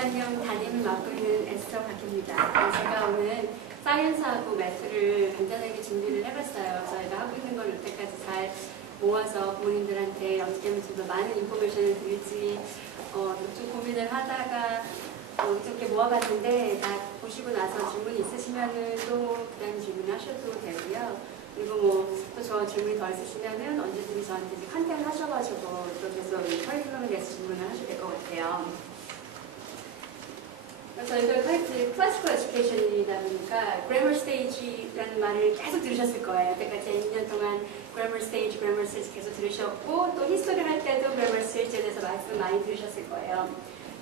2학년 담임을 맡고 있는 에스터 박입니다. 제가 오늘 사이언스하고 매스를 간단하게 준비를 해봤어요. 저희가 하고 있는 걸 여태까지 잘 모아서 부모님들한테 어떻게 하면 좀 더 많은 인포메이션을 드릴지 좀 고민을 하다가 이렇게 모아봤는데 다 보시고 나서 질문 있으시면은 또 그다음 질문하셔도 되고요. 그리고 또 저 질문이 더 있으시면은 언제든지 저한테 컨택 하셔가지고 또 계속 커리큘럼에 대해서 질문을 하셔도 될 것 같아요. 저희가 클래시컬 에듀케이션이다 보니까 그래머 스테이지라는 말을 계속 들으셨을 거예요. 여태까지 2년 동안 그래머 스테이지 계속 들으셨고 또 히스토리 할 때도 그래머 스테이지에 대해서 말씀 많이 들으셨을 거예요.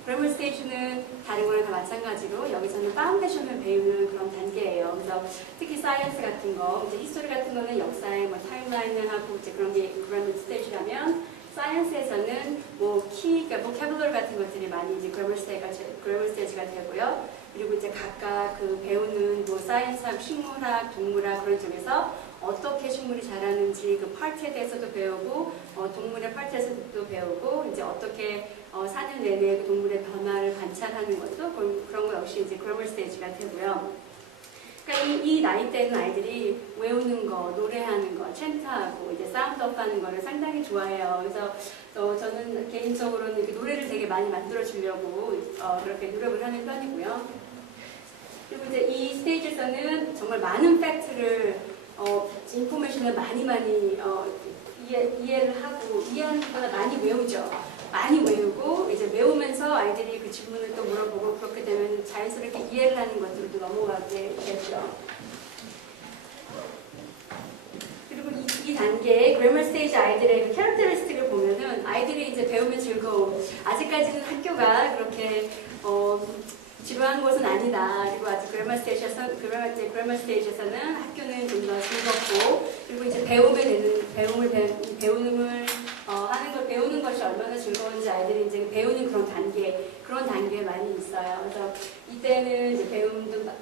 그래머 스테이지는 다른 거랑 다 마찬가지로 여기서는 파운데이션을 배우는 그런 단계예요. 그래서 특히 사이언스 같은 거, 이제 히스토리 같은 거는 역사의 뭐 타임라인을 하고 이제 그런 게 그래머 스테이지라면 사이언스에서는 그러니까 보캐블러리 같은 것들이 많이 이제 그래머 스테이지가 되고요. 그리고 이제 각각 그 배우는 사이언스학, 식물학, 동물학 그런 쪽에서 어떻게 식물이 자라는지 그 파트에 대해서도 배우고 동물의 파트에서도 배우고 이제 어떻게 사는 내내 그 동물의 변화를 관찰하는 것도 그런 거 역시 이제 그래머 스테이지가 되고요. 그러니까 이 나이 때는 아이들이 외우는 거, 노래하는 거, 챈트하고 이제 사운드업 하는 거를 상당히 좋아해요. 그래서 저는 개인적으로는 이렇게 노래를 되게 많이 만들어 주려고 그렇게 노력을 하는 편이고요. 그리고 이제 이 스테이지에서는 정말 많은 팩트를 인포메이션을 많이 이해를 하고 이해하는 것보다 많이 외우죠. 많이 외우고 이제 외우면서 아이들이 그 질문을 또 물어보고 그렇게 되면 자연스럽게 이해를 하는 것들로 또 넘어가게 되죠. 그리고 이 단계의 그래머 스테이지 아이들의 그 캐릭터리스틱을 보면은 아이들이 이제 배우면 즐거움. 아직까지는 학교가 그렇게 지루한 곳은 아니다. 그리고 아직 그래머 스테이지에서는 학교는 좀 더 즐겁고 그리고 이제 배우는 것이 얼마나 즐거운지 아이들이 이제 배우는 그런 단계에 많이 있어요. 그래서 이때는 이제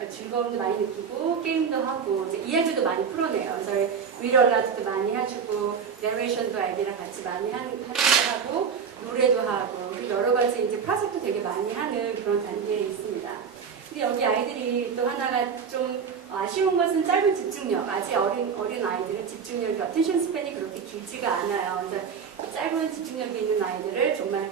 즐거움도 많이 느끼고 게임도 하고 이제 이야기도 많이 풀어내요. 그래서 리더라도 많이 해주고 내레이션도 아이들이랑 같이 많이 하고 노래도 하고 여러 가지 이제 프로젝트도 되게 많이 하는 그런 단계에 있습니다. 근데 여기 아이들이 또 하나가 좀 아쉬운 것은 짧은 집중력. 아직 어린 아이들은 집중력이 어텐션 스팬이 그렇게 길지가 않아요. 그래서 짧은 집중력이 있는 아이들을 정말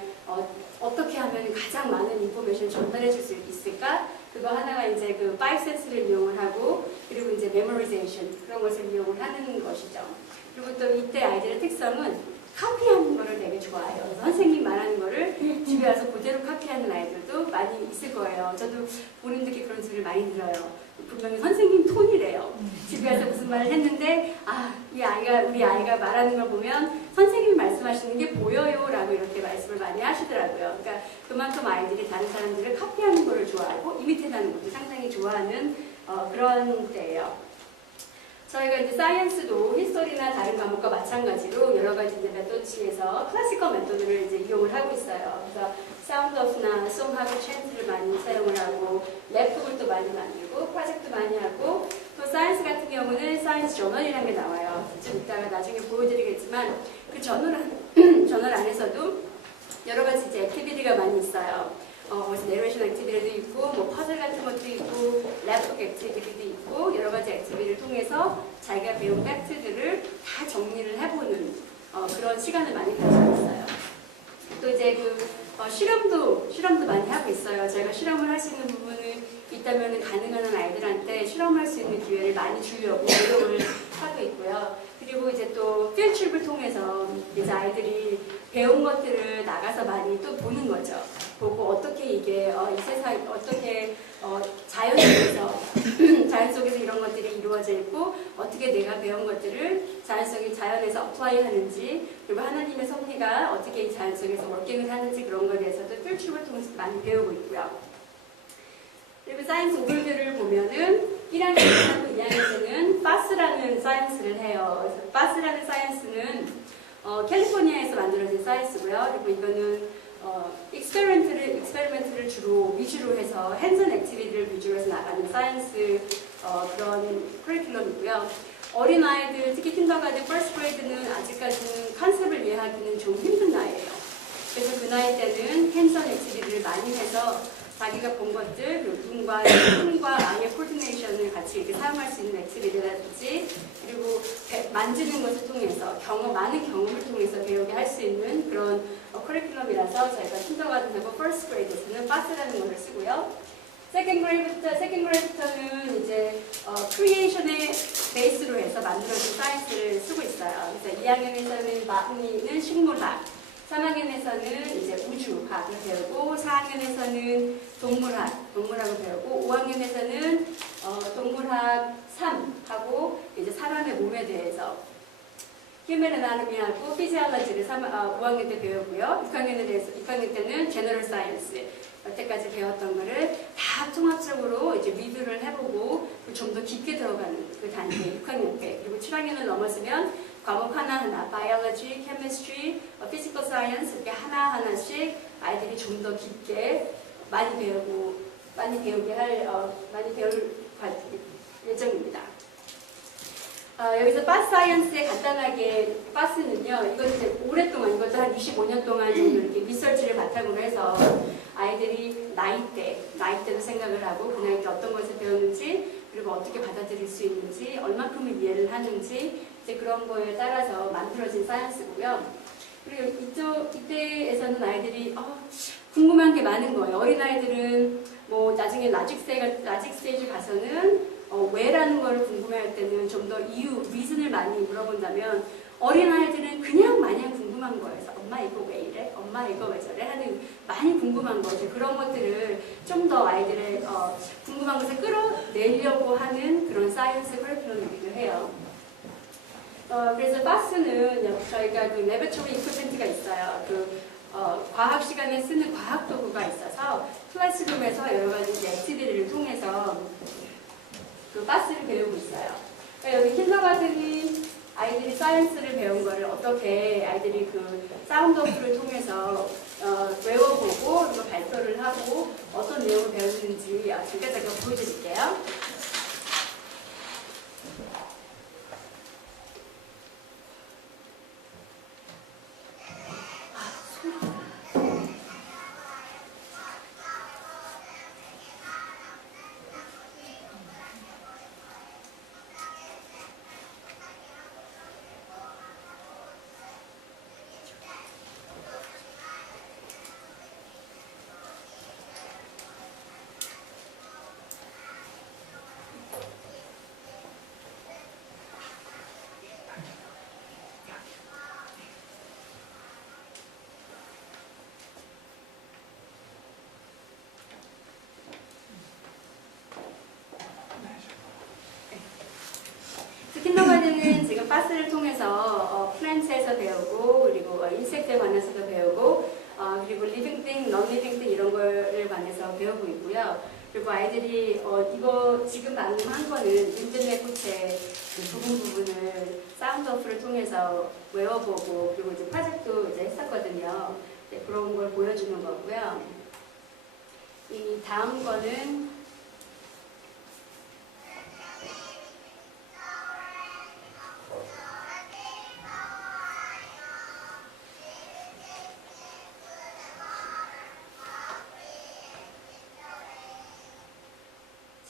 어떻게 하면 가장 많은 인포메이션을 전달해 줄 수 있을까? 그거 하나가 이제 그 파이브 센스를 이용을 하고 그리고 이제 메모리제이션 그런 것을 이용을 하는 것이죠. 그리고 또 이때 아이들의 특성은 카피하는 거를 되게 좋아해요. 그래서 선생님 말하는 거를 집에 와서 그대로 카피하는 아이들도 많이 있을 거예요. 저도 본인들께 그런 소리를 많이 들어요. 분명히 선생님 톤이래요. 집에 와서 무슨 말을 했는데 우리 아이가 말하는 걸 보면 선생님이 말씀하시는 게 보여요 라고 이렇게 말씀을 많이 하시더라고요. 그러니까 그만큼 아이들이 다른 사람들을 카피하는 거를 좋아하고 이미테하는 것도 상당히 좋아하는 그런 때예요. 저희가 이제 사이언스도 히스토리나 다른 과목과 마찬가지로 여러 가지 이제 메토드에서 클래시컬 메토드를 이제 이용을 하고 있어요. 그래서 사운드업나 송하고 챈트를 많이 사용을 하고 랩북을 또 많이 만들고 프로젝트 많이 하고 또 사이언스 같은 경우는 사이언스 저널이라는 게 나와요. 좀 이따가 나중에 보여드리겠지만 그 저널 안에서도 여러 가지 이제 액티비티가 많이 있어요. 그래서 내레이션 액티비티도 있고 퍼즐 같은 것도 있고 랩북 액티비티도 있고 여러 가지 액티비티를 통해서 자기가 배운 팩트들을 다 정리를 해보는 그런 시간을 많이 가지고 있어요. 또 이제 실험도 많이 하고 있어요. 제가 실험을 할 수 있는 부분이 있다면 가능한 아이들한테 실험할 수 있는 기회를 많이 주려고 노력을 하고 있고요. 그리고 이제 또 필드트립을 통해서 이제 아이들이 배운 것들을 나가서 많이 또 보는 거죠. 보고 어떻게 이게 이 세상 어떻게 자연 속에서 이런 것들이 이루어져 있고 어떻게 내가 배운 것들을 자연에서 어플라이 하는지 그리고 하나님의 섭리가 어떻게 이 자연 속에서 워킹을 하는지 그런 것에 대해서도 필드트립을 통해서 많이 배우고 있고요. 그리고 사이언스 오버뷰를 보면은 1학년하고 2학년 때는 파스라는 사이언스를 해요. 그래서 파스라는 사이언스는 캘리포니아에서 만들어진 사이언스고요. 그리고 이거는 익스페리멘트를 위주로 해서 핸즈온 액티비티를 위주로 해서 나가는 사이언스 그런 커리큘럼이고요. 어린아이들, 특히 킨더가든, 퍼스트 그레이드는 아직까지는 컨셉을 이해하기는 좀 힘든 나이예요. 그래서 그 나이 때는 핸즈온 액티비티를 많이 해서 자기가 본 것들, 그리고 눈과 랑의 코디네이션을 같이 이렇게 사용할 수 있는 액티비티라든지, 그리고 만지는 것을 통해서 많은 경험을 통해서 배우게 할 수 있는 그런 커리큘럼이라서 저희가 킨더가든하고 퍼스트 그레이드에서는 파스라는 것을 쓰고요. 세컨드 그레이드부터는 이제 크리에이션의 베이스로 해서 만들어진 사이언스를 쓰고 있어요. 그래서 2학년에서는 마흔이는 식물학, 3학년에서는 이제 우주학을 배우고, 4학년에서는 동물학을 배우고, 5학년에서는 동물학 3하고 이제 사람의 몸에 대해서 휴먼 애나토미하고 피지올로지를 5학년 때 배우고요. 6학년 때는 제너럴 사이언스, 여태까지 배웠던 거를 다 통합적으로 이제 리뷰를 해보고 좀 더 깊게 들어가는 그 단계 6학년 때, 그리고 7학년을 넘었으면 과목 하나하나 biology, chemistry, physical science 이렇게 하나하나씩 아이들이 좀 더 깊게 많이 배울 예정입니다. 여기서 파스 사이언스에 간단하게, 파스는요, 이건 이제 오랫동안, 이것도 한 25년 동안 정도 이렇게 리서치를 바탕으로 해서 아이들이 나이대도 생각을 하고 그 나이 때 어떤 것을 배우는지, 그리고 어떻게 받아들일 수 있는지, 얼마큼을 이해를 하는지, 이제 그런 거에 따라서 만들어진 사이언스고요. 그리고 이때에서는 아이들이 궁금한 게 많은 거예요. 어린아이들은 뭐 나중에 라직 스테이지 가서는 왜라는 거를 궁금해할 때는 좀 더 리즌을 많이 물어본다면, 어린아이들은 그냥 마냥 궁금한 거예요. 그래서 엄마 이거 왜 이래? 엄마 이거 왜 저래? 하는 많이 궁금한 거죠. 그런 것들을 좀 더 아이들의 궁금한 것을 끌어내려고 하는 그런 사이언스 커리큘럼이기도 해요. 그래서 파스는 저희가 그 레버토리 이퀴프먼트가 있어요. 과학 시간에 쓰는 과학 도구가 있어서 클래스룸에서 여러 가지 액티비티를 통해서 그 파스를 배우고 있어요. 그러니까 여기 킨더가든이 아이들이 사이언스를 배운 거를 어떻게 아이들이 그 사운드 오프를 통해서 외워보고 그리고 발표를 하고 어떤 내용을 배우는지 잠깐 보여드릴게요. 킨더가든은 지금 파스를 통해서 플랜트에서 배우고, 그리고 인섹트에 관해서도 배우고, 그리고 리빙 띵, 넌 리빙 띵 이런 거를 관해서 배우고 있고요. 그리고 아이들이 이거 지금 방금 한 거는 인터넷 구체 부분을 사운드 오프를 통해서 외워보고, 그리고 이제 프로젝트도 이제 했었거든요. 그런 걸 보여주는 거고요. 이 다음 거는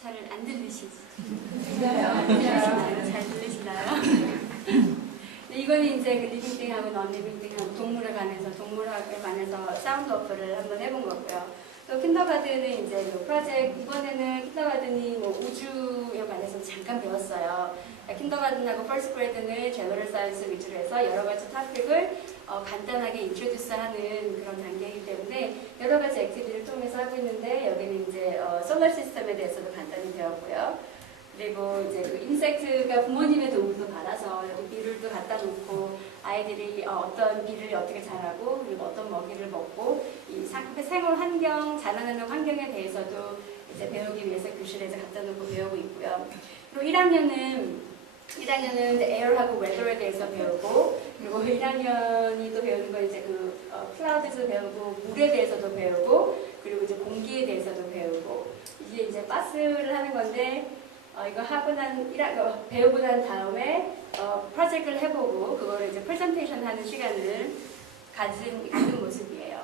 잘 안 들리시죠? 잘 들리시나요? 네, 이거는 이제 그 리빙띵하고 넌 리빙띵하고 동물에 관해서 사운드 오프를 한번 해본 거고요. 또 킨더가든은 이제 그 프로젝트, 이번에는 킨더가든이 뭐 우주에 관해서 잠깐 배웠어요. 킨더가든하고 퍼스트 그레이드는 제너럴 사이언스 위주로 해서 여러 가지 토픽을 간단하게 인트로듀스하는 그런 단계이기 때문에 여러 가지 액티비티를 통해서 하고 있는데, 여기는 이제 솔라 시스템에 대해서도 간단히 배웠고요. 그리고 이제 그 인섹트가 부모님의 도움도 받아서 여기 비료도 갖다 놓고 아이들이 어떤 비를 어떻게 자라고, 그리고 어떤 먹이를 먹고, 이 생활 환경, 자라나는 환경에 대해서도 이제 배우기 위해서 교실에 갖다 놓고 배우고 있고요. 그리고 1학년은 에어하고 웨더에 대해서 배우고, 그리고 1학년이 또 배우는 건 이제 그 클라우드에서 배우고, 물에 대해서도 배우고, 그리고 이제 공기에 대해서도 배우고, 이게 이제 파스를 하는 건데, 이거 배우고 난 다음에 프로젝트를 해보고 그거를 이제 프레젠테이션 하는 시간을 갖는 모습이에요.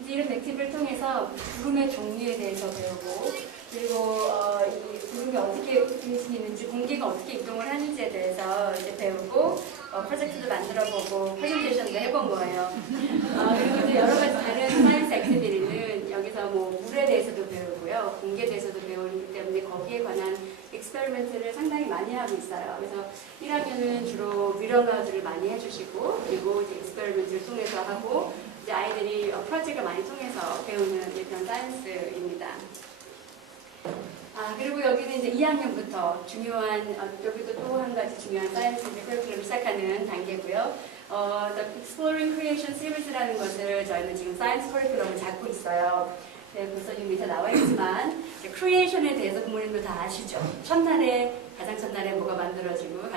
이제 이런 액티비티를 통해서 구름의 종류에 대해서 배우고 그리고 이 구름이 어떻게 움직이는지 공기가 어떻게 이동을 하는지에 대해서 이제 배우고 프로젝트도 만들어보고 프레젠테이션도 해본 거예요. 그리고 이제 여러 가지 다른 사이언스 액티비티는 여기서 뭐 물에 대해서도 배우고요, 공기에 대해서도 배우기 때문에 거기에 관한 익스페리먼트를 상당히 많이 하고 있어요. 그래서 1학년은 주로 미러너들을 많이 해주시고 그리고 이제 익스페리먼트를 통해서 하고 이제 아이들이 프로젝트를 많이 통해서 배우는 그런 사이언스입니다. 그리고 여기는 이제 2학년부터 중요한, 여기도 또 한 가지 중요한 사이언스 커리큘럼을 시작하는 단계고요. The Exploring Creation Series라는 것을 저희는 지금 사이언스 커리큘럼을 잡고 있어요. 네, 벌써 여기 밑에 나와 있지만 크리에이션에 대해서 부모님도 다 아시죠? 가장 첫날에 뭐가 만들어지고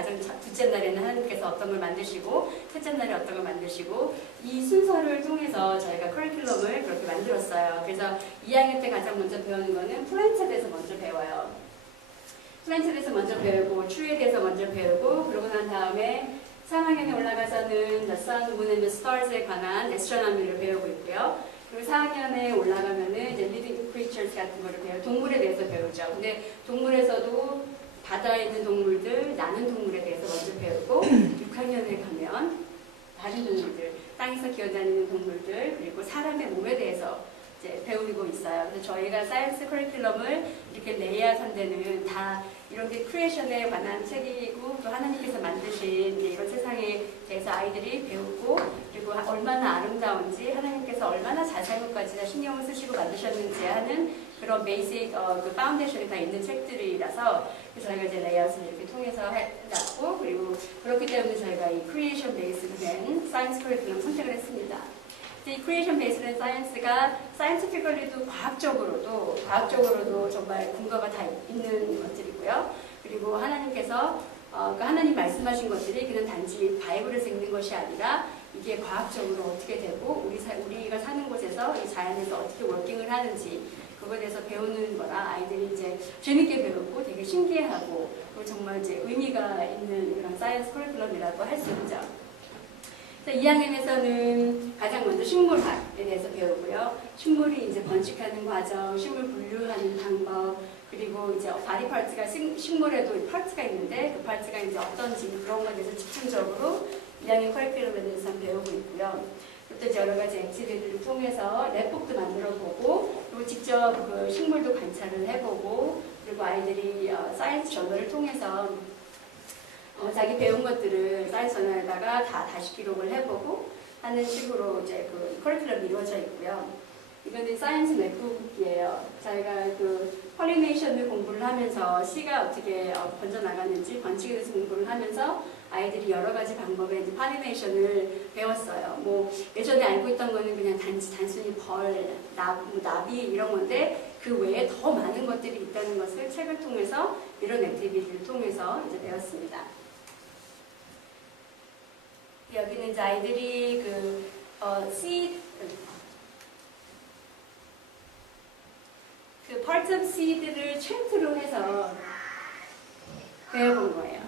둘째 날에는 하나님께서 어떤 걸 만드시고 셋째 날에 어떤 걸 만드시고 이 순서를 통해서 저희가 커리큘럼을 그렇게 만들었어요. 그래서 2학년 때 가장 먼저 배우는 거는 플랜트에 대해서 먼저 배워요. 플랜트에 대해서 먼저 배우고 추위에 대해서 먼저 배우고 그러고 난 다음에 3학년에 올라가서는 The Sun, Moon and the Stars에 관한 애스트로노미를 배우고 있고요. 그리고 4학년에 올라가면은 이제 Living Creatures 같은 거를 배워요. 동물에 대해서 배우죠. 근데 동물에서도 바다에 있는 동물들, 나는 동물에 대해서 먼저 배우고 6학년에 가면 다른 동물들, 땅에서 기어다니는 동물들, 그리고 사람의 몸에 대해서 이제 배우고 있어요. 그래서 저희가 사이언스 커리큘럼을 이렇게 레이아웃한 데는 다 이런 게 크리에이션에 관한 책이고 또 하나님께서 만드신 이런 세상에 대해서 아이들이 배우고 그리고 얼마나 아름다운지 하나님께서 얼마나 자세한 것까지 다 신경을 쓰시고 만드셨는지 하는 그런 베이직 그 파운데이션이 다 있는 책들이라서 저희가 이제 레이아웃을 이렇게 통해서 해놨고 그리고 그렇기 때문에 저희가 이 크리에이션 베이스로 된 사이언스 커리큘럼 선택을 했습니다. 이 크리에이션 베이스된 사이언스가 사이언티피컬리도 과학적으로도 정말 근거가 다 있는 것들이고요. 그리고 하나님께서 하나님 말씀하신 것들이 그냥 단지 바이블에서 읽는 것이 아니라 이게 과학적으로 어떻게 되고 우리가 사는 곳에서 이 자연에서 어떻게 워킹을 하는지 그거에 대해서 배우는 거라 아이들이 이제 재밌게 배우고 되게 신기해하고 그리고 정말 이제 의미가 있는 그런 사이언스 커리큘럼이라고 할 수 있죠. 2학년에서는 가장 먼저 식물학에 대해서 배우고요. 식물이 이제 번식하는 과정, 식물 분류하는 방법, 그리고 이제 바디 파트가 식물에도 파트가 있는데 그 파트가 이제 어떤지 그런 것에 대해서 집중적으로 2학년 커리큘럼에 대해서 배우고 있고요. 또 이제 여러 가지 액티비티를 통해서 랩북도 만들어보고 그리고 직접 그 식물도 관찰을 해보고 그리고 아이들이 사이언스 저널을 통해서 자기 배운 것들을 사이언스 저널에다가 다시 기록을 해보고 하는 식으로 이제 그 커리큘럼이 이루어져 있고요. 이거는 사이언스 맵북이에요. 저희가 그 폴리네이션을 공부를 하면서 씨가 어떻게 번져나가는지 번식에 대해서 공부를 하면서 아이들이 여러 가지 방법의 이제 폴리네이션을 배웠어요. 뭐 예전에 알고 있던 거는 그냥 단순히 벌, 나비 이런 건데 그 외에 더 많은 것들이 있다는 것을 책을 통해서 이런 액티비티를 통해서 이제 배웠습니다. 여기는 이제 아이들이 그 parts of seed를 챈트로 해서 배워본 거예요.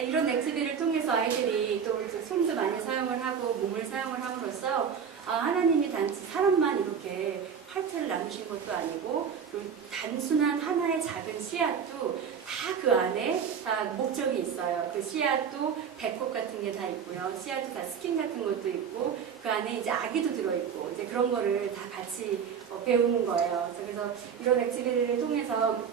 이런 액티비티를 통해서 아이들이 또 손도 많이 사용을 하고 몸을 사용을 함으로써 하나님이 단지 사람만 이렇게 파트를 나누신 것도 아니고 단순한 하나의 작은 씨앗도 다 그 안에 다 목적이 있어요. 그 씨앗도 배꼽 같은 게 다 있고요. 씨앗도 다 스킨 같은 것도 있고 그 안에 이제 아기도 들어있고 이제 그런 거를 다 같이 배우는 거예요. 그래서 이런 액티비티를 통해서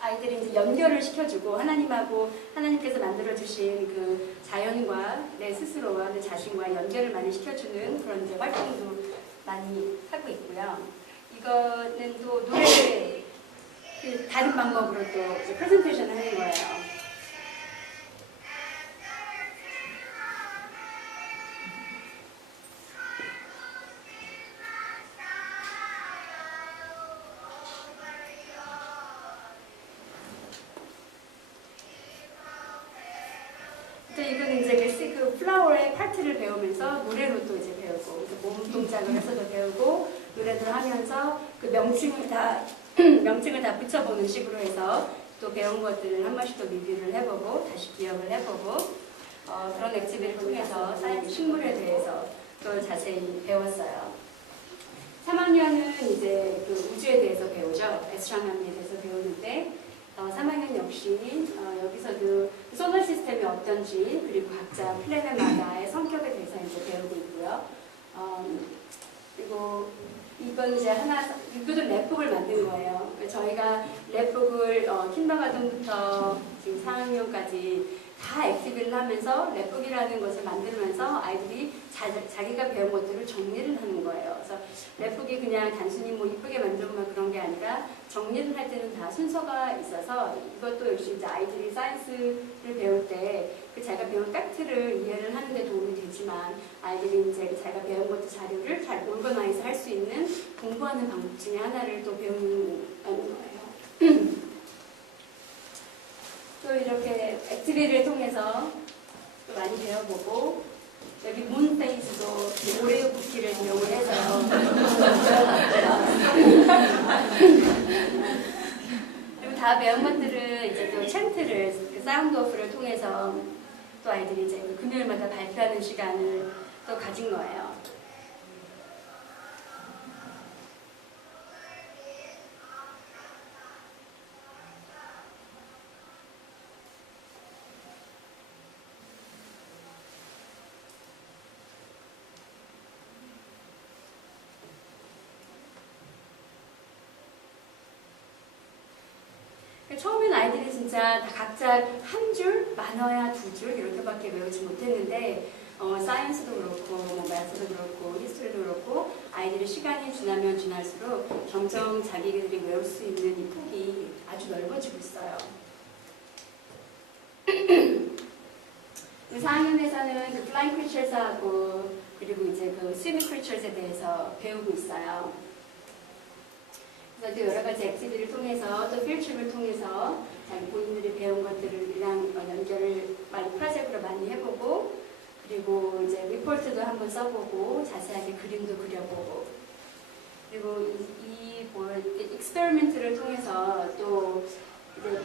아이들이 이제 연결을 시켜주고 하나님하고 하나님께서 만들어주신 그 자연과 내 스스로와 내 자신과 연결을 많이 시켜주는 그런 이제 활동도 많이 하고 있고요. 이거는 또 노래 그 다른 방법으로 또 이제 프레젠테이션을 하는 거예요. 파트를 배우면서 노래로 또 이제 배우고 몸 동작을 해서도 배우고 노래를 하면서 그 명칭을 다 명칭을 다 붙여보는 식으로 해서 또 배운 것들을 한 번씩 또 리뷰를 해보고 다시 기억을 해보고 그런 액티비티를 통해서 사이언스 식물에 대해서 또 자세히 배웠어요. 3학년은 이제 그 우주에 대해서 배우죠. 애스트로노미에 대해서 배우는데 3학년 역시 여기서도 소lar 시스템이 어떤지 그리고 각자 플래닛마다의 성격에 대해서 이제 배우고 있고요. 그리고 이건 이제 이것도 랩북을 만든 거예요. 저희가 랩북을 킨더가든부터 지금 4학년까지 다 액티비를 하면서 랩북이라는 것을 만들면서 아이들이 자기가 배운 것들을 정리를 하는 거예요. 그래서 랩북이 그냥 단순히 뭐 이쁘게 만들면 그런 게 아니라 정리를 할 때는 다 순서가 있어서 이것도 역시 이제 아이들이 사이언스를 배울 때 그 자기가 배운 팩트를 이해를 하는 데 도움이 되지만 아이들이 이제 자기가 배운 것들 자료를 잘 올거나이즈 할 수 있는 공부하는 방법 중에 하나를 또 배우는 거예요. 또 이렇게 액티비티를 통해서 또 많이 배워보고 여기 문 페이스도 오레오 쿠키를 이용을 해서 그리고 다 배운 것들은 이제 또 챈트를 그 사운드 오프를 통해서 또 아이들이 이제 그 금요일마다 발표하는 시간을 또 가진 거예요. 처음엔 아이들이 진짜 다 각자 한 줄, 많아야 두 줄 이렇게밖에 외우지 못했는데 사이언스도 그렇고 뭐 매스도 그렇고 히스토리도 그렇고 아이들이 시간이 지나면 지날수록 점점 자기들이 외울 수 있는 이 폭이 아주 넓어지고 있어요. 4학년에서는 그 Flying Creatures하고 그리고 이제 그 Swimming Creatures에 대해서 배우고 있어요. 그래서 여러 가지 액티비티를 통해서 또 필드트립을 통해서 자기 본인들이 배운 것들이랑 연결을 많이 프로젝트로 많이 해보고 그리고 이제 리포트도 한번 써보고 자세하게 그림도 그려보고 그리고 이 익스페리먼트를 통해서 또 이제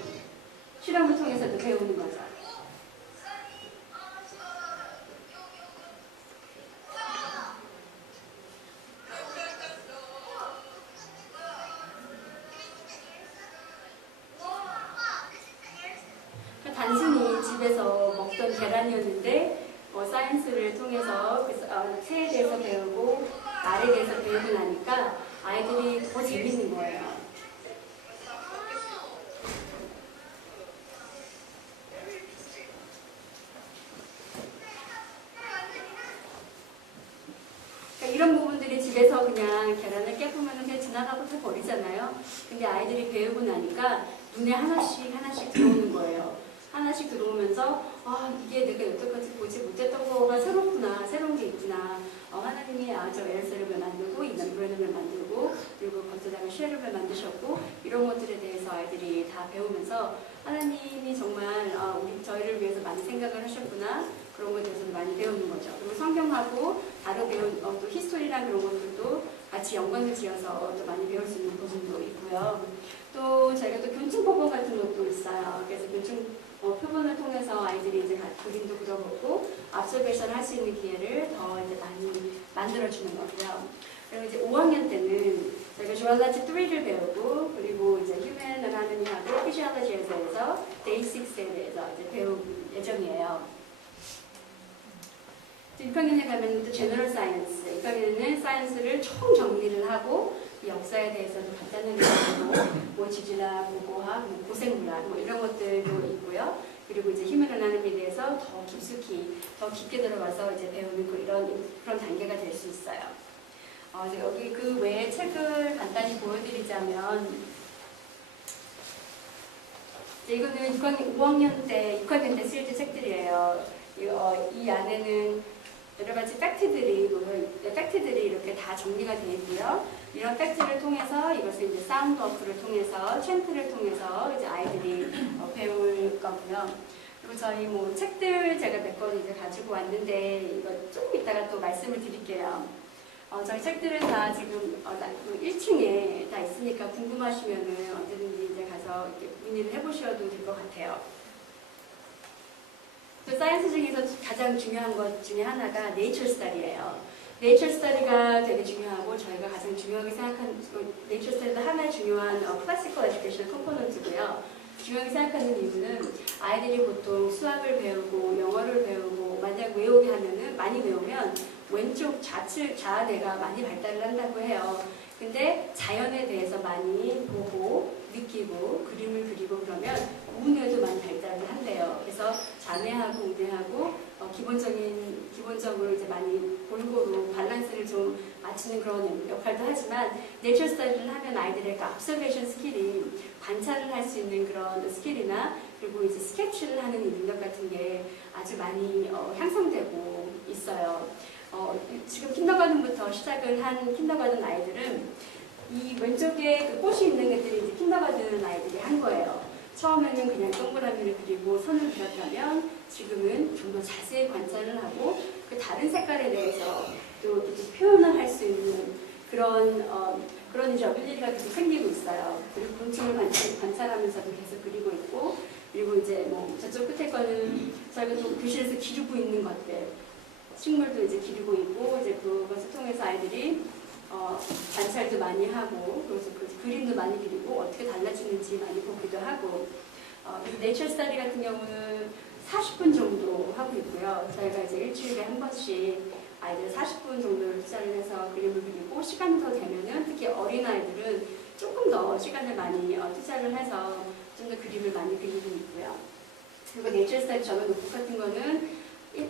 실험을 통해서도 배우는 거죠. 단순히 집에서 먹던 계란이었는데 사이언스를 통해서 그 새에 대해서 배우고 알에 대해서 배우고 나니까 아이들이 더 재밌는 거예요. 그러니까 이런 부분들이 집에서 그냥 계란을 깨보면 그냥 지나가고 다 버리잖아요. 근데 아이들이 배우고 나니까 눈에 하나씩 들어오는 거예요. 하나씩 들어오면서 이게 내가 여태까지 보지 못했던 거가 새롭구나, 새로운 게 있구나. 하나님이 저 에르사를 만들고 이 남브레을 만들고 그리고 거기다가 쉐르를 만드셨고 이런 것들에 대해서 아이들이 다 배우면서 하나님이 정말 저희를 위해서 많이 생각을 하셨구나 그런 것에 대해서 많이 배우는 거죠. 그리고 성경하고 다른 배운 또 히스토리랑 그런 것들도 같이 연관을 지어서 또 많이 배울 수 있는 부분도 있고요. 또 저희가 또 교증 표본 같은 것도 있어요. 그래서 교증 표본을 통해서 아이들이 이제 그림도 그려보고 압sor베이션 할 수 있는 기회를 더 이제 많이 만들어주는 거고요. 그리고 이제 5학년 때는 저희가 주얼라지 3를 배우고 그리고 이제 휴먼 어나토미하고 피시올로지에 대해서 데이 6에 대해서 이제 배울 예정이에요. 6학년에 가면 또 제너럴 사이언스, 6학년에는 사이언스를 총 정리를 하고 역사에 대해서도 간단하게 보고 뭐 지질학, 고고학, 뭐 고생물학 뭐 이런 것들도 있고요. 그리고 이제 휴먼 어나토미에 대해서 더 깊숙이, 더 깊게 들어가서 이제 배우는 그런 단계가 될 수 있어요. 여기 그 외에 책을 간단히 보여드리자면 이거는 5학년 때, 6학년 때 쓸 때 책들이에요. 이 안에는 여러 가지 팩트들이 이렇게 다 정리가 되어 있고요. 이런 팩트를 통해서 이것을 이제 사운드 어프를 통해서 챈트를 통해서 이제 아이들이 배울 거고요. 그리고 저희 뭐 책들 제가 몇 권 이제 가지고 왔는데 이거 좀 이따가 또 말씀을 드릴게요. 저희 책들은 다 지금 1층에 다 있으니까 궁금하시면은 언제든지 이제 가서 이렇게 문의를 해보셔도 될 것 같아요. 또 사이언스 중에서 가장 중요한 것 중에 하나가 네이처 스터디예요. 네이처 스터디가 되게 중요하고 저희가 가장 중요하게 생각하는 네이처 스터디도 하나의 중요한 클래시컬 에듀케이션 컴포넌트고요. 중요하게 생각하는 이유는 아이들이 보통 수학을 배우고 영어를 배우고 만약 외우게 하면은 많이 외우면 왼쪽 좌측 자아내가 많이 발달을 한다고 해요. 근데 자연에 대해서 많이 보고 느끼고 그림을 그리고 그러면 우뇌도 많이 발달을 한대요. 그래서 자뇌하고 우뇌하고 기본적으로 이제 많이 골고루 밸런스를 좀 맞추는 그런 역할도 하지만 내처 스터디를 하면 아이들의 observation 스킬이 관찰을 할 수 있는 그런 스킬이나 그리고 이제 스케치를 하는 이 능력 같은 게 아주 많이 향상되고 있어요. 지금 킨더가든부터 시작을 한 킨더가든 아이들은 이 왼쪽에 그 꽃이 있는 것들이 이제 킨더가든 아이들이 한 거예요. 처음에는 그냥 동그라미를 그리고 선을 그렸다면 지금은 좀 더 자세히 관찰을 하고 그 다른 색깔에 대해서 또 이렇게 표현을 할 수 있는 그런 이제 어빌리티가 계속 생기고 있어요. 그리고 곤충을 관찰하면서도 계속 그리고 있고 그리고 이제 뭐 저쪽 끝에 거는 저희가 또 교실에서 기르고 있는 것들 식물도 이제 기르고 있고 이제 그것을 통해서 아이들이 관찰도 많이 하고 그래서 그림도 많이 그리고 어떻게 달라지는지 많이 보기도 하고 그리고 네이처 스터디 같은 경우는 40분 정도 하고 있고요. 저희가 이제 일주일에 한 번씩 아이들 40분 정도를 투자를 해서 그림을 그리고 시간이 더 되면은 특히 어린 아이들은 조금 더 시간을 많이 투자를 해서 좀 더 그림을 많이 그리고 있고요. 그리고 네이처 스터디 저는 노트북 같은 거는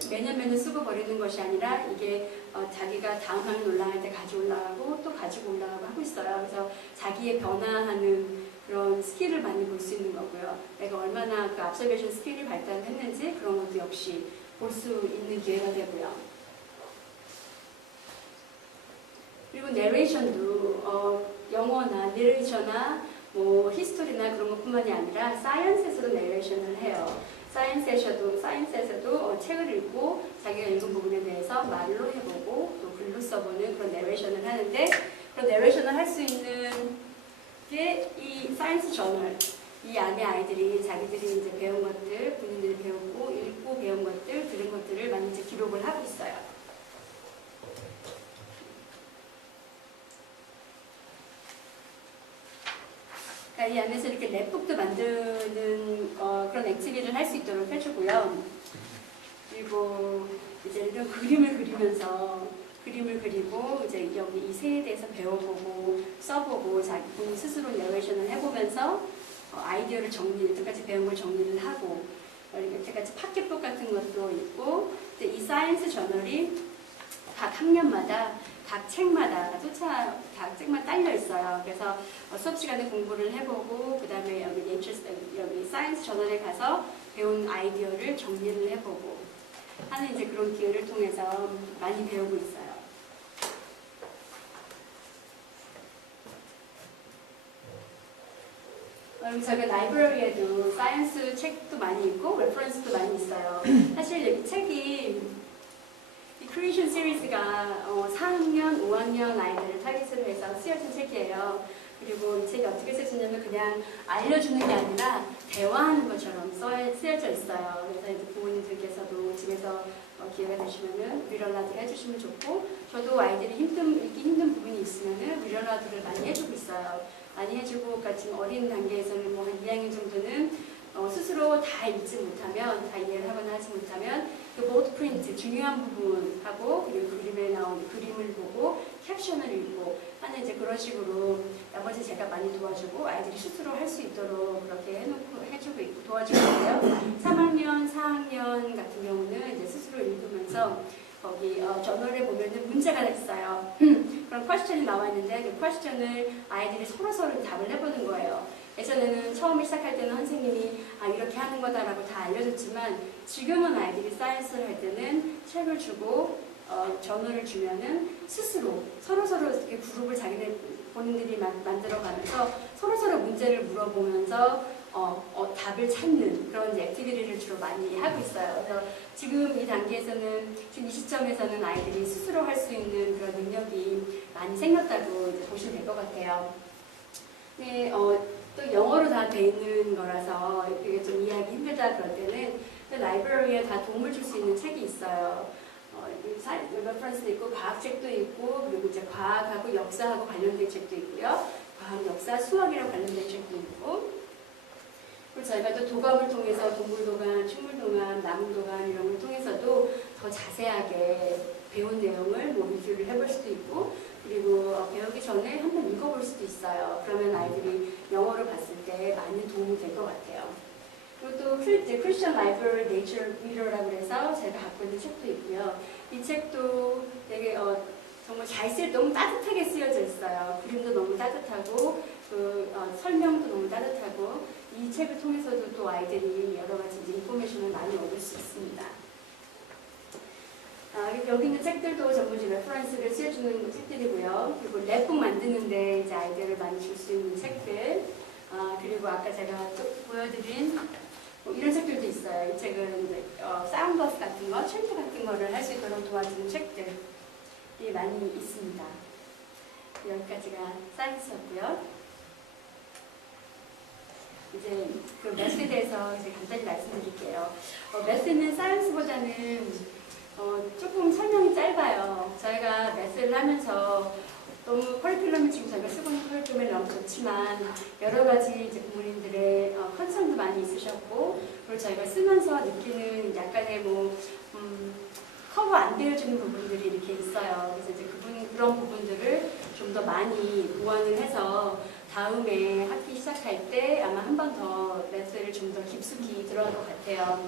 매년 쓰고 버리는 것이 아니라 이게 자기가 다음 학년 올라갈 때 가지고 올라가고 또 가지고 올라가고 하고 있어요. 그래서 자기의 변화하는 그런 스킬을 많이 볼 수 있는 거고요. 내가 얼마나 그 observation 스킬이 발달했는지 그런 것도 역시 볼 수 있는 기회가 되고요. 그리고 내레이션도 영어나 리터처나 뭐 히스토리나 그런 것뿐만이 아니라 사이언스에서도 내레이션을 해요. 사이언스에서도 책을 읽고 자기가 읽은 부분에 대해서 말로 해보고 또 글로 써보는 그런 내레이션을 하는데 그런 내레이션을 할 수 있는 게 이 사이언스 저널 이 안에 아이들이 자기들이 이제 배운 것들, 본인들이 배우고 읽고 배운 것들, 들은 것들을 많이 이제 기록을 하고 있어요. 이 안에서 이렇게 랩북도 만드는 그런 액티비티를 할 수 있도록 해주고요. 그리고 이제 이런 그림을 그리면서 그림을 그리고 이제 여기 이 새에 대해서 배워보고 써보고 자기 본인 스스로 내레이션을 해보면서 아이디어를 여태까지 배운 걸 정리를 하고 여태까지 파켓북 같은 것도 있고 이 사이언스 저널이 각 학년마다 각 책마다 각 책만 딸려 있어요. 그래서 수업 시간에 공부를 해보고 그 다음에 여기 사이언스 저널에 가서 배운 아이디어를 정리를 해보고 하는 이제 그런 기회를 통해서 많이 배우고 있어요. 저희가 라이브러리에도 사이언스 책도 많이 있고 레퍼런스도 많이 있어요. 사실 여기 책이 크리에이션 시리즈가 4학년, 5학년 아이들을 타깃으로 해서 쓰여진 책이에요. 그리고 이 책이 어떻게 쓰여졌냐면 그냥 알려주는 게 아니라 대화하는 것처럼 쓰여져 있어요. 그래서 이제 부모님들께서도 집에서 기회가 되시면은 리럴라드를 해주시면 좋고 저도 아이들이 읽기 힘든 부분이 있으면은 리럴라드를 많이 해주고 있어요. 많이 해주고 그러니까 지금 어린 단계에서는 뭐 한 2학년 정도는 스스로 다 읽지 못하면 다 이해를 하거나 하지 못하면 그 보드 프린트 중요한 부분하고 그리고 그림에 나온 그림을 보고 캡션을 읽고 하는 이제 그런 식으로 나머지 제가 많이 도와주고 아이들이 스스로 할 수 있도록 그렇게 해주고 있고 도와주고 있고요. 3학년, 4학년 같은 경우는 이제 스스로 읽으면서 거기 저널에 보면은 문제가 있어요. 그런 퀘스천이 나와 있는데 그 퀘스천을 아이들이 서로 답을 해보는 거예요. 예전에는 처음에 시작할 때는 선생님이 이렇게 하는 거다라고 다 알려줬지만 지금은 아이들이 사이언스를 할 때는 책을 주고 저널을 주면은 스스로 서로 이렇게 그룹을 본인들이 만들어가면서 서로 문제를 물어보면서 답을 찾는 그런 이제 액티비티를 주로 많이 하고 있어요. 그래서 지금 이 단계에서는, 지금 이 시점에서는 아이들이 스스로 할 수 있는 그런 능력이 많이 생겼다고 이제 보시면 될 것 같아요. 네, 또 영어로 다 돼 있는 거라서 이게 좀 이해하기 힘들다 그럴 때는 라이브러리에 다 도움을 줄 수 있는 책이 있어요. 레퍼런스도 있고 과학책도 있고 그리고 이제 과학하고 역사하고 관련된 책도 있고요. 과학, 역사, 수학이랑 관련된 책도 있고 그리고 저희가 또 도감을 통해서 동물도감, 식물도감, 나무도감 이런 걸 통해서도 더 자세하게 배운 내용을 뭐 리뷰를 해볼 수도 있고 그리고 배우기 전에 한번 읽어볼 수도 있어요. 그러면 아이들이 영어로 봤을 때 많은 도움이 될 것 같아요. 그리고 또 크리스천 라이브러리 네이처 리더라고 해서 제가 갖고 있는 책도 있고요. 이 책도 되게 정말 너무 따뜻하게 쓰여져 있어요. 그림도 너무 따뜻하고 설명도 너무 따뜻하고 이 책을 통해서도 또 아이들이 여러 가지 인포메이션을 많이 얻을 수 있습니다. 여기 있는 책들도 전부 이제 레퍼런스를 쓰여주는 책들이고요. 그리고 랩북 만드는데 이제 아이디어를 많이 줄 수 있는 책들. 그리고 아까 제가 또 보여드린 이런 책들도 있어요. 이 책은 이제 사운드버스 같은 거, 챈트 같은 거를 할 수 있도록 도와주는 책들이 많이 있습니다. 여기까지가 사이언스였고요. 이제 그 매스에 대해서 이제 간단히 말씀드릴게요. 매스는 사이언스보다는 조금 설명이 짧아요. 저희가 매스를 하면서 너무 커리큘럼이 지금 저희가 쓰고 있는 커리큘럼이 너무 좋지만 여러 가지 이제 부모님들의 컨설도 많이 있으셨고 그리고 저희가 쓰면서 느끼는 약간의 커버 안 되어지는 부분들이 이렇게 있어요. 그래서 이제 그런 부분들을 좀 더 많이 보완을 해서 다음에 학기 시작할 때 아마 한 번 더 매스를 좀 더 깊숙이 들어갈 것 같아요.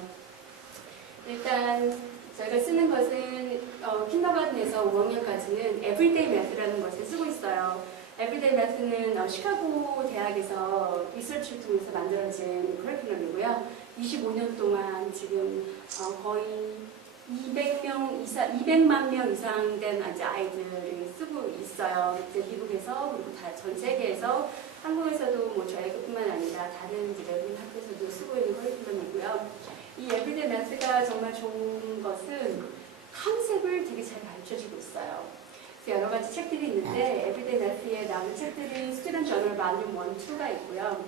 일단 저희가 쓰는 것은 킨더가든에서 5학년까지는 에브리데이 매스라는 것을 쓰고 있어요. 에브리데이 매스는 시카고 대학에서 리서치를 통해서 만들어진 커리큘럼이고요. 25년 동안 지금 거의 200만 명 이상 된 아이들이 쓰고 있어요. 이제 미국에서 그리고 다 전 세계에서 한국에서도 뭐 저희뿐만 아니라 다른 이제 외국인 학교에서도 쓰고 있는 커리큘럼이고요. 이 에브리데이 매스가 정말 좋은 것은 컨셉을 되게 잘 가르쳐주고 있어요. 그래서 여러 가지 책들이 있는데 에브리데이 매스에 나오는 책들이 스튜던트 저널 볼륨 1, 2가 있고요.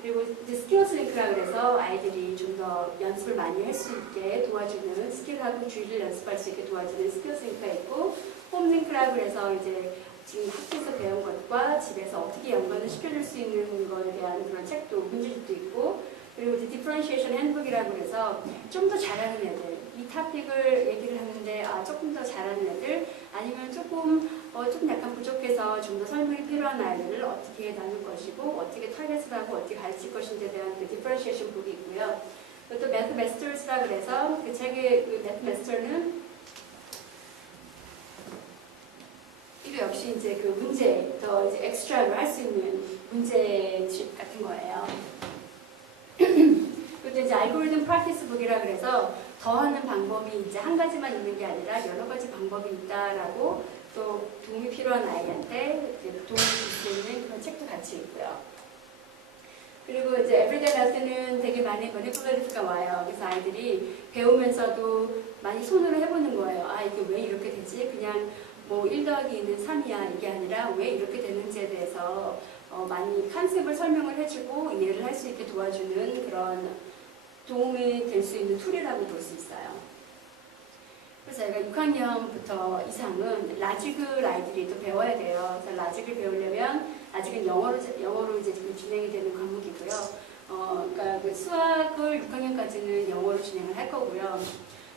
그리고 이제 스킬스 링크라 그래서 아이들이 좀 더 연습을 많이 할 수 있게 도와주는 스킬하고 주의를 연습할 수 있게 도와주는 스킬스 링크가 있고 홈 링크라 그래서 이제 지금 학교에서 배운 것과 집에서 어떻게 연관을 시켜줄 수 있는 것에 대한 그런 책도 문제집도 있고 그리고 이제 디퍼런시에이션 핸드북이라고 해서 좀 더 잘하는 애들 이 토픽을 얘기를 하는데 조금 더 잘하는 애들 아니면 조금 약간 부족해서 좀 더 설명이 필요한 아이들을 어떻게 나눌 것이고 어떻게 타겟을 하고 어떻게 가르칠 것인지에 대한 그 디퍼런시에이션 북이 있고요. 또 매트 마스터스라고 해서 그 책의 그 매트 마스터는 이거 역시 이제 그 문제 더 이제 엑스트라로 할 수 있는 문제집 같은 거예요. 그리고 이제 알고리즘 프랙티스 북이라 그래서 더하는 방법이 이제 한 가지만 있는 게 아니라 여러 가지 방법이 있다라고 또 도움이 필요한 아이한테 도움을 줄 수 있는 그런 책도 같이 있고요. 그리고 이제 에브리데이 클래스는 되게 많이 머니플레이트가 와요. 그래서 아이들이 배우면서도 많이 손으로 해보는 거예요. 이게 왜 이렇게 되지? 그냥 뭐 1 더하기 2는 3이야 이게 아니라 왜 이렇게 되는지에 대해서 많이 컨셉을 설명을 해주고 이해를 할 수 있게 도와주는 그런 도움이 될 수 있는 툴이라고 볼 수 있어요. 그래서 저희가 6학년부터 이상은 라직을 아이들이 또 배워야 돼요. 그래서 라직을 배우려면 아직은 영어로 이제 지금 진행이 되는 과목이고요. 그러니까 그 수학을 6학년까지는 영어로 진행을 할 거고요.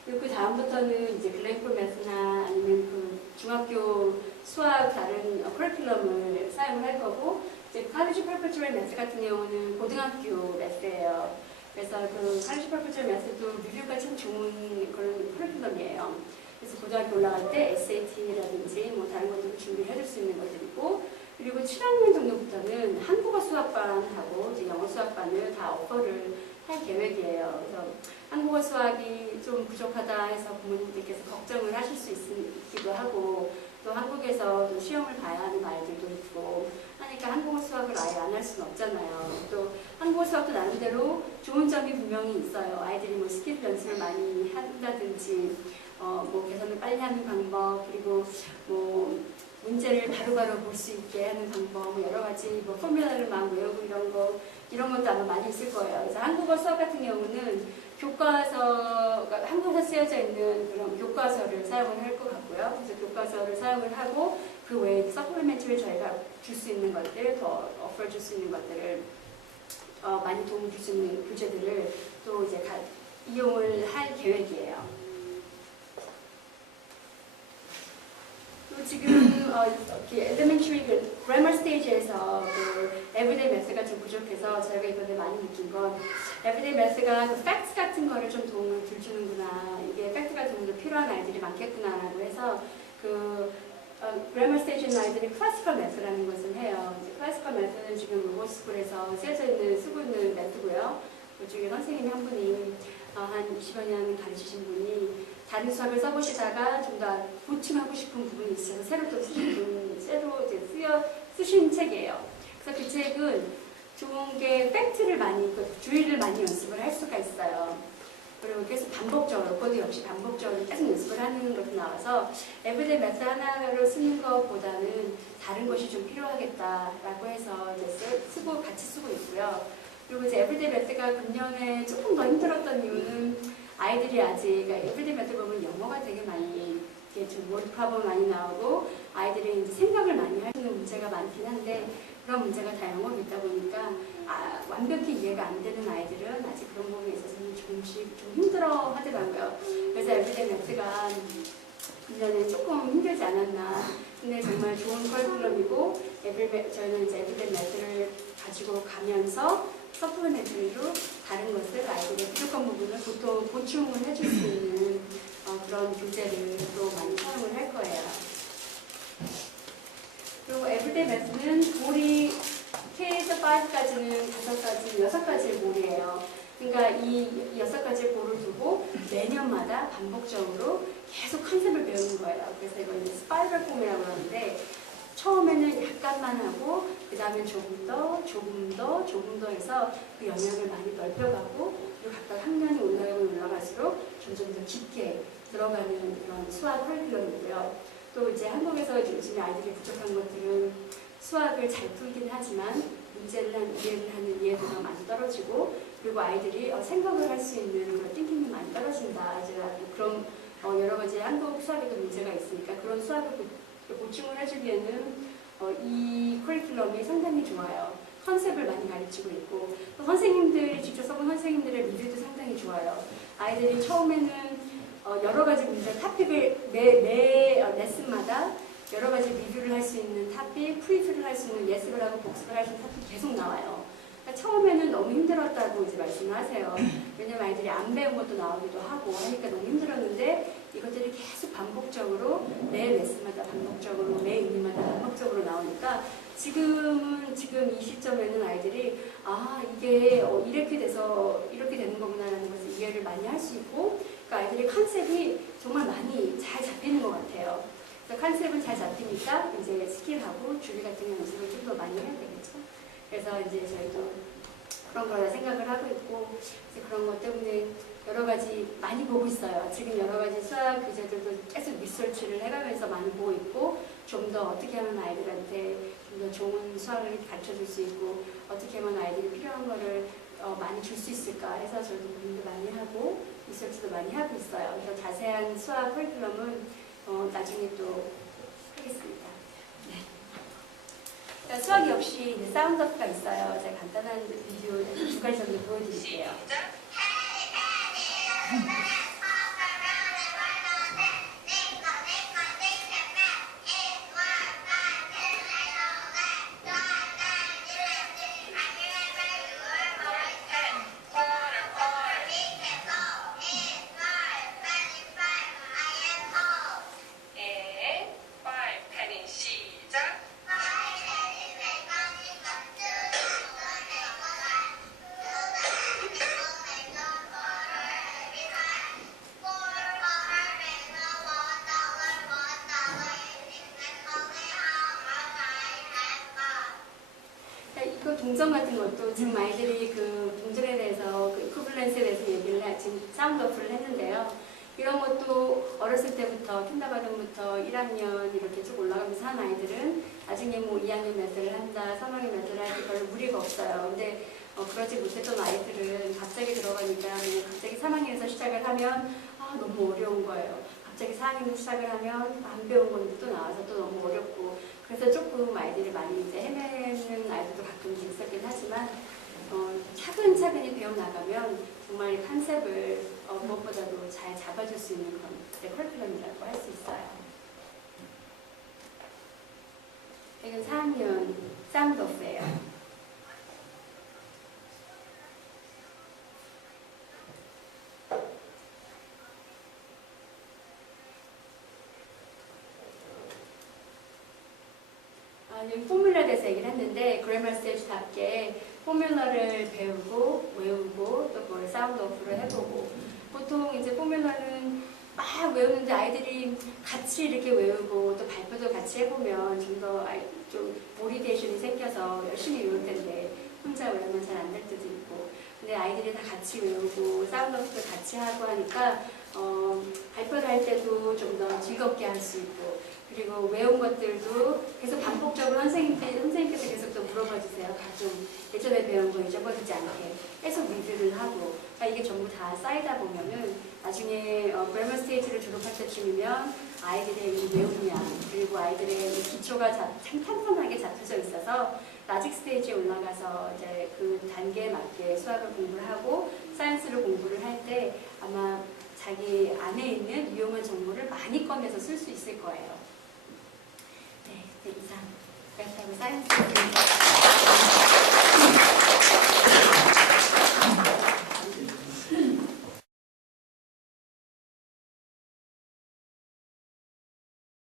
그리고 그 다음부터는 이제 글렌콜 매스나 아니면 그 중학교 수학 다른 커리큘럼을 사용을 할 거고 이제 college preparatory math 같은 경우는 고등학교 매스예요. 그래서 그 college preparatory math도 리뷰가 참 좋은 그런 커리큘럼이에요. 그래서 고등학교 올라갈 때 SAT라든지 뭐 다른 것들 준비를 해줄 수 있는 것들이고 그리고 7학년 정도부터는 한국어 수학반하고 이제 영어 수학반을 다 오퍼를 할 계획이에요. 그래서 한국어 수학이 좀 부족하다 해서 부모님들께서 걱정을 하실 수 있기도 하고 또 한국에서 또 시험을 봐야 하는 아이들도 있고 하니까 한국어 수학을 아예 안 할 수는 없잖아요. 또 한국어 수학도 나름대로 좋은 점이 분명히 있어요. 아이들이 뭐 스킬 연습을 많이 한다든지 뭐 계산을 빨리 하는 방법, 그리고 뭐 문제를 바로바로 볼 수 있게 하는 방법, 뭐 여러 가지 뭐 포뮬러를 막 외우고 이런 것도 아마 많이 있을 거예요. 그래서 한국어 수학 같은 경우는 교과서가 한국에서 쓰여져 있는 그런 교과서를 사용을 할 것 같고요. 그래서 교과서를 사용을 하고 그 외에 서플리멘트를 저희가 줄 수 있는 것들, 더 어플 줄 수 있는 것들을 많이 도움을 줄 수 있는 교재들을 또 이제 이용을 할 계획이에요. 또 지금 엘레멘터리 그래머 스테이지에서 그 에브리데이 매스가 좀 부족해서 저희가 이번에 많이 느낀 건 에브리데이 매스가 그 팩트 같은 거를 좀 도움을 주는구나, 이게 팩트 같은 것도 필요한 아이들이 많겠구나라고 해서 그 그래머 스테이지 있는 아이들이 클래시컬 매스라는 것을 해요. 클래시컬 매스는 지금 로봇스쿨에서 쓰고 있는 매스고요. 그중에 선생님이 한 분이 한 20여 년 가르치신 분이 다른 수학을 써보시다가 좀 더 보충하고 싶은 부분이 있어서 새로 또 쓰신 책이에요. 그래서 그 책은 좋은 게 팩트를 많이, 주의를 많이 연습을 할 수가 있어요. 그리고 계속 반복적으로, 그것도 역시 반복적으로 계속 연습을 하는 것도 나와서 에브리데이 매스 하나로 쓰는 것보다는 다른 것이 좀 필요하겠다라고 해서 이제 같이 쓰고 있고요. 그리고 이제 에브리데이 매스가 금년에 조금 더 힘들었던 이유는 아이들이 아직, 그러니까 에브리데이 매스 보면 영어가 되게 많이, 이게 좀 워드 프로블럼 많이 나오고 아이들이 이제 생각을 많이 하시는 문제가 많긴 한데 그런 문제가 다 영어로 있다 보니까 완벽히 이해가 안 되는 아이들은 아직 그런 부분에 있어서는 조금씩 좀 힘들어 하더라고요. 그래서 에브리데이 매스가 금년에 조금 힘들지 않았나. 근데 정말 좋은 커리큘럼이고 저희는 이제 에브리데이 매스를 가지고 가면서 서플리멘터리로 다른 것을 아이들의 부족한 부분을 보통 보충을 해줄 수 있는 그런 교재를 또 많이 사용을 할 거예요. 그리고 에브리데이 매스는 몰이 K에서 5까지는 6가지의 몰이에요. 그러니까 이 6가지의 몰을 두고 매년마다 반복적으로 계속 컨셉을 배우는 거예요. 그래서 이걸 이제 스파이럴 폼이라고 하는데 처음에는 약간만 하고 그 다음에 조금 더 해서 그 영역을 많이 넓혀가고 그리고 각각 학년이 올라갈수록 점점 더 깊게 들어가는 그런 수학 커리큘럼이고요. 또 이제 한국에서 요즘에 아이들이 부족한 것들은 수학을 잘 풀긴 하지만 문제를 이해를 하는 이해도가 많이 떨어지고 그리고 아이들이 생각을 할 수 있는 그런 띵킹이 많이 떨어진다. 제가 그런 여러 가지 한국 수학에도 문제가 있으니까 그런 수학을 보충을 해주기에는 이 커리큘럼이 상당히 좋아요. 컨셉을 많이 가르치고 있고 또 선생님들이 직접 써본 선생님들의 리뷰도 상당히 좋아요. 아이들이 처음에는 여러 가지 문제 토픽을 매 레슨마다 여러 가지 리뷰를 할 수 있는 토픽, 프리뷰를 할 수 있는 예습을 하고 복습을 할 수 있는 토픽 계속 나와요. 그러니까 처음에는 너무 힘들었다고 이제 말씀을 하세요. 왜냐면 아이들이 안 배운 것도 나오기도 하고 하니까 너무 힘들었는데 이것들이 계속 반복적으로 매 레슨마다 반복적으로 매 유닛마다 반복적으로 나오니까 지금 이 시점에는 아이들이 이게 이렇게 돼서 이렇게 되는 거구나라는 것을 이해를 많이 할 수 있고 그러니까 아이들의 컨셉이 정말 많이 잘 잡히는 것 같아요. 그래서 컨셉은 잘 잡히니까 이제 스킬하고 주의 같은 연습을 좀 더 많이 해야 되겠죠. 그래서 이제 저희도 그런 거라 생각을 하고 있고 그런 것 때문에 여러 가지 많이 보고 있어요. 지금 여러 가지 수학 교재들도 계속 리서치를 해가면서 많이 보고 있고 좀 더 어떻게 하면 아이들한테 좀 더 좋은 수학을 가르쳐 줄 수 있고 어떻게 하면 아이들이 필요한 거를 많이 줄 수 있을까 해서 저희도 고민도 많이 하고 리서치도 많이 하고 있어요. 그래서 자세한 수학 커리큘럼은 나중에 또 하겠습니다. 네. 그러니까 수학 역시 사운드업가 있어요. 제가 간단한 비디오 2가지 정도 보여드릴게요. 그 동전 같은 것도 지금 아이들이 그 동전에 대해서 그 이쿠블렌스에 대해서 얘기를 지금 사운드 어플을 했는데요. 이런 것도 어렸을 때부터 킨더가든부터 1학년 이렇게 쭉 올라가면서 한 아이들은 나중에 뭐 2학년 몇 살을 한다, 3학년 몇 살을 할 때 별로 무리가 없어요. 근데 그러지 못했던 아이들은 갑자기 들어가니까 갑자기 3학년에서 시작을 하면 너무 어려운 거예요. 갑자기 4학년에서 시작을 하면 안 배운 건데 또 나와서 또 너무 어렵고 그래서 조금 아이들이 많이 이제 헤매는 아이들도 가끔 있었긴 하지만 차근차근히 배워나가면 정말 컨셉을 무엇보다도 잘 잡아줄 수 있는 그런 커리큘럼이라고 할 수 있어요. 이건 4학년 사운드 오프예요. 여기 포뮬러에 대해서 얘기를 했는데 그래머 스테이지답게 포뮬러를 배우고 외우고 또 그걸 사운드 오프를 해보고 보통 이제 포뮬러는 막 외우는데 아이들이 같이 이렇게 외우고 또 발표도 같이 해보면 좀 더 좀 모리데이션이 생겨서 열심히 외울 텐데 혼자 외우면 잘 안 될 때도 있고 근데 아이들이 다 같이 외우고 사운드 오프도 같이 하고 하니까 발표를 할 때도 좀 더 즐겁게 할 수 있고 그리고 외운 것들도 계속 반복적으로 선생님께서 계속 또 물어봐 주세요. 가끔 예전에 배운 거 잊어버리지 않게 계속 리뷰를 하고 그러니까 이게 전부 다 쌓이다 보면은 나중에 그래머 스테이지를 졸업할 때쯤이면 아이들의 이 외우냐 그리고 아이들의 이 기초가 탄탄하게 잡혀져 있어서 라직 스테이지에 올라가서 이제 그 단계에 맞게 수학을 공부를 하고 사이언스를 공부를 할 때 아마 자기 안에 있는 유용한 정보를 많이 꺼내서 쓸 수 있을 거예요. 네, 이상 그렇다고 사이언스